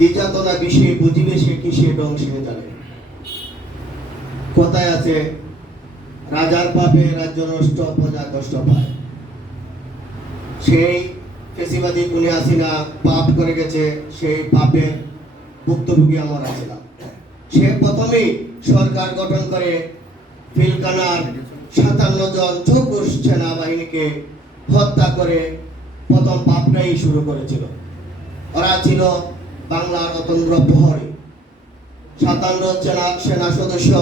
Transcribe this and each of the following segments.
দ্বিজাতনা বিষে বুঝিবে সে ডং সে জানে কথায় আছে, রাজার পাপে রাজ্য নষ্ট, প্রজা কষ্ট পায়। সেই ফেসিবাদী কুনি হাসিনা পাপ করে গেছে, সেই পাপের ভুক্তভোগী আমার হাসিনা সে প্রথমেই সরকার গঠন করে পিলকানার সাতান্ন জন চৌকুশ সেনাবাহিনীকে হত্যা করে প্রথম পাপটাই শুরু করেছিল। ওরা ছিল বাংলার অতন্ত্র প্রহরী সাতান্ন সেনা সেনা সদস্য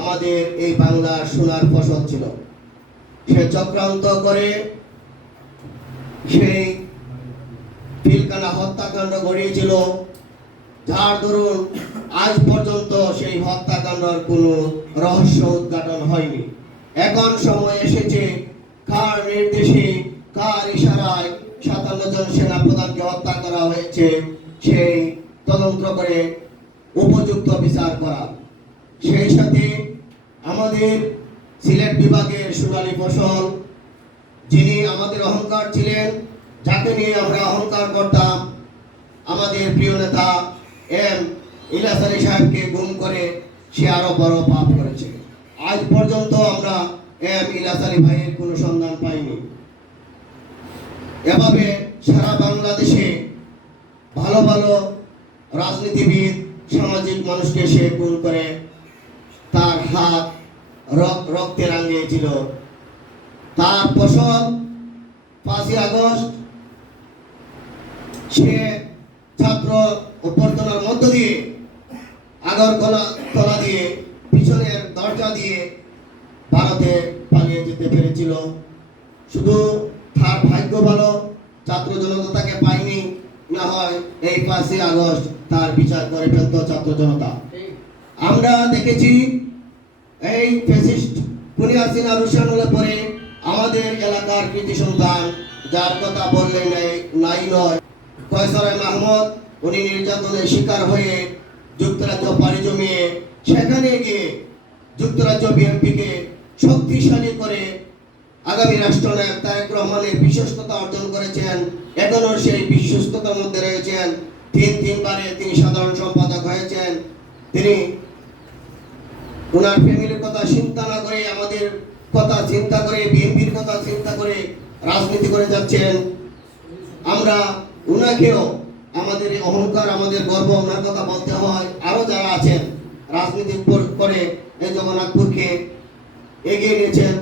আমাদের এই বাংলার সোনার ফসল ছিল। সে চক্রান্ত করে সেই পিলকানা হত্যাকাণ্ড ঘটিয়েছিল। যার দরুন আজ পর্যন্ত সেই হত্যাকাণ্ডের কোনো রহস্য উদ্ঘাটন হয়নি। এখন সময় এসেছে, কার নির্দেশে, কার ইশারায় সাতান্ন জন সেনা প্রধানকে হত্যা করা হয়েছে সেই তদন্ত করে উপযুক্ত বিচার করা। সেই সাথে আমাদের সিলেট বিভাগের সোনালী ফসল, যিনি আমাদের অহংকার ছিলেন, যাকে নিয়ে আমরা অহংকার করতাম, আমাদের প্রিয় নেতা এম ইলাস আলী সাহেবকে গুম করে সে আরও বড় পাপ করেছে। আজ পর্যন্ত আমরা এম ইলাস আলী ভাইয়ের কোনো সন্ধান পাইনি। এভাবে সারা বাংলাদেশে ভালো ভালো রাজনীতিবিদ, সামাজিক মানুষকে সে খুন করে, তার হাত রক- রক্তে রাঙিয়েছিল। তার ফসল পাঁচই আগস্ট, সে ছাত্র অভ্যর্থনার মধ্য দিয়ে আগর গলা তলা দিয়ে পিছনের দরজা দিয়ে ভারতে পালিয়ে যেতে পেরেছিল। শুধু তার ভাগ্য ভালো, ছাত্র জনতা তাকে পায়নি। না হয় এই পাঁচই আগস্ট তার বিচার করে ফেলত ছাত্র জনতা। আমরা দেখেছি এই ফেসিস্ট কুনি হাসিনা রুশান হলে পরে আমাদের এলাকার কৃতি সন্তান, যার কথা বললে নাই নয়, ফয়সাল মাহমুদ, উনি নির্যাতনের শিকার হয়ে যুক্তরাজ্য পাড়ি জমিয়ে সেখানে গিয়ে যুক্তরাজ্য বিএনপিকে শক্তিশালী করে আগামী রাষ্ট্রনায়ক তারেক রহমানের বিশ্বস্ততা অর্জন করেছেন, এখনও সেই বিশ্বস্ততার মধ্যে রয়েছেন। তিন তিনবারে তিনি সাধারণ সম্পাদক হয়েছেন। তিনি ওনার ফ্যামিলির কথা চিন্তা না করে, আমাদের কথা চিন্তা করে, বিএনপির কথা চিন্তা করে রাজনীতি করে যাচ্ছেন। আমরা ওনাকেও আমাদের অহংকার, আমাদের গর্ব, ওনার কথা বলতে হয়। আরও যারা আছেন, রাজনীতি করে এই জগন্নাথপুরকে এগিয়ে নিয়েছেন।